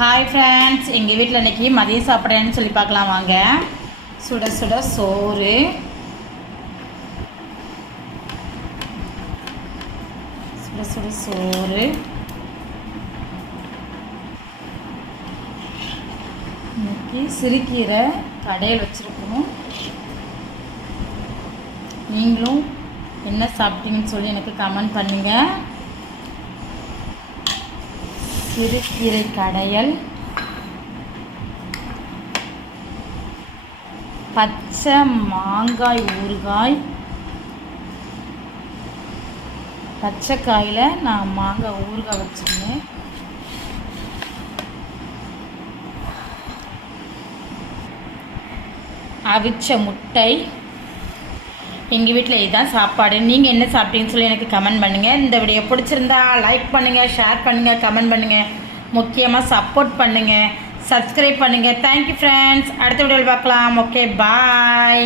Hi friends, எங்கள் வீட்டில் இன்றைக்கி மதியம் சாப்பிட்றேன்னு சொல்லி பார்க்கலாம் வாங்க. சுட சுட சோறு, சுட சுட சோறு, இன்னைக்கு சிறுகீரை கடையில் வச்சுருக்கோம். நீங்களும் என்ன சாப்பிட்டீங்கன்னு சொல்லி எனக்கு கமெண்ட் பண்ணுங்கள். சிறுகீரை கடையல், பச்சை மாங்காய் ஊறுகாய். பச்சை காயில் நான் மாங்காய் ஊறுகாய் வச்சுருந்தேன். அவிச்ச முட்டை. எங்கள் வீட்டில் இதுதான் சாப்பாடு. நீங்கள் என்ன சாப்பிட்டீங்கன்னு சொல்லி எனக்கு கமெண்ட் பண்ணுங்கள். இந்த வீடியோ பிடிச்சிருந்தா லைக் பண்ணுங்கள், ஷேர் பண்ணுங்கள், கமெண்ட் பண்ணுங்கள். முக்கியமாக சப்போர்ட் பண்ணுங்கள், சப்ஸ்கிரைப் பண்ணுங்கள். Thank you friends. அடுத்த வீடியோவில் பார்க்கலாம். ஓகே, பாய்.